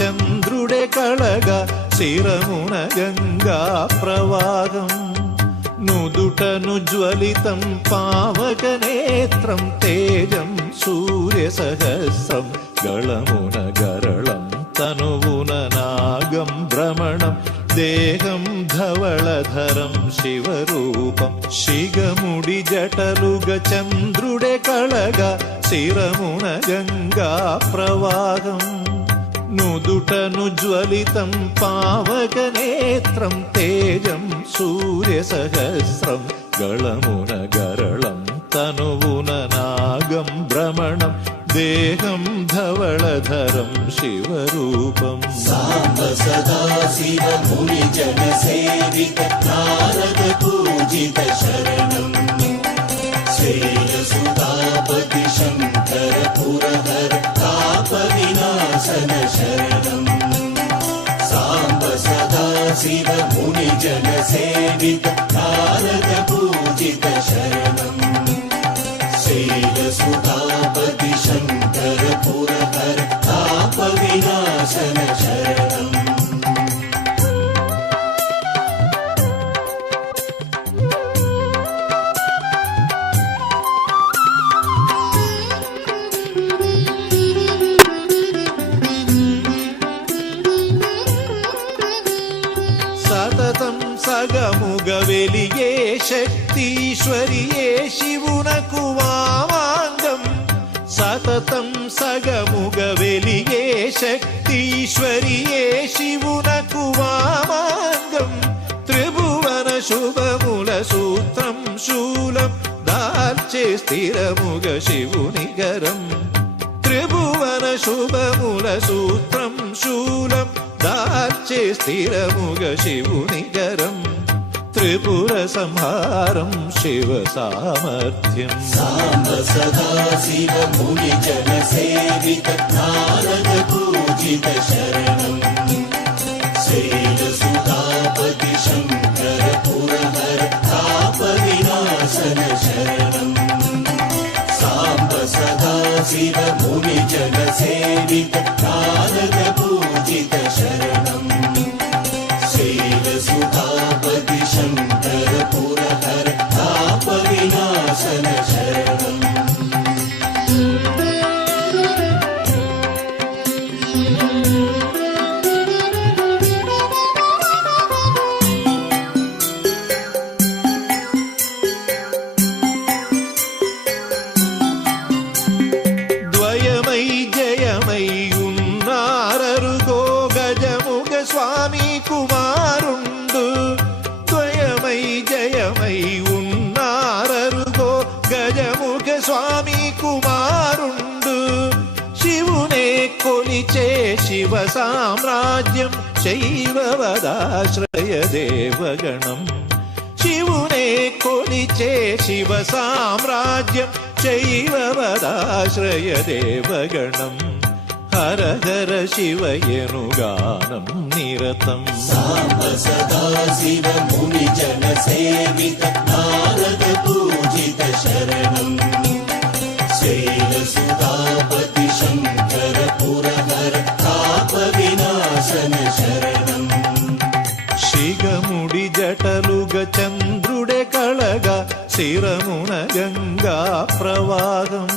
చంద్రుడే కళగా శిరమున గంగా ప్రవాహం నుదుటను జ్వలితం పావక నేత్రం తేజం సూర్య సహస్రం గళమున గరళం తనువున నాగం భ్రమణం దేహం ధవళధరం శివరూపం శిగముడి జటలుగ చంద్రుడే కళగా శిరమున గంగా ప్రవాహం నుదుటను జ్వలితం పావక నేత్రం తేజం సూర్య సహస్రం గళమున గరళం తనువున నాగం భ్రమణం దేహం ధవళధరం శివరూపం సాంబ సదా శివ ముని జన సేవిత నారద పూజిత శరణం శైలసుతాపతి శంకర పురహర తాప వినాశన శరణం సాంబ సదా శివ ముని జన సేవిత నారద పూజిత శరణం శైలసుతాపతి శంకర పురహర తాప వినాశన శరణం సతతం సగముగ వెలిగే శక్తీశ్వరియే శివునకు వామాంగం సతతం సగముగ వెలిగే శక్తీశ్వరియే శివునకు వామాంగం త్రిభువన శుభముల సూత్రం శూలం దాల్చే స్థిరముగ శివుని గరం త్రిభువన శుభముల సూత్రం శూలం దాల్చే స్థిరముగ శివుని గరం త్రిపుర సంహారం శివ సామర్థ్యం సాంబ సదా శివ ముని జన సేవిత నారద పూజిత శరణం శైలసుతాపతి శంకర పురహర తాప వినాశన శరణం సాంబ సదా శివ ముని జన సేవిత నారద పూజిత శరణం శైలసుతాపతి శంకర పురహర తాప వినాశన శరణం ద్వయమై జయమై ఉన్నారరుగో గజముగ స్వామి కుమారుండు ద్వయమై జయమై ఉన్నారరుగో గజముగ స్వామి కుమారుండు శివునే కొలిచే శివ సామ్రాజ్యం శైవవదాశ్రయ దేవగణం శివునే కొలిచే శివ సామ్రాజ్యం శైవవదాశ్రయ దేవగణం హర హర శివయనుగానం నిరతం సాంబ సదా శివ ముని జన సేవిత నారద పూజిత శరణం శైలసుతాపతి శంకర పురహర తాప వినాశన శరణం శిగముడి జటలుగ చంద్రుడే కళగా శిరమున గంగా ప్రవాహం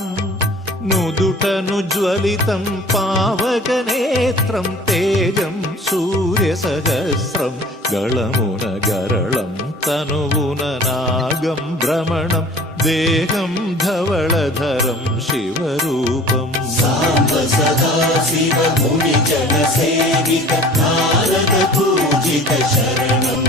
నుదుటను జ్వలితం పావక నేత్రం తేజం సూర్య సహస్రం గళమున గరళం తనువున నాగం భ్రమణం దేహం ధవళధరం శివరూపం సాంబ సదా శివ ముని జన సేవిత నారద పూజిత శరణం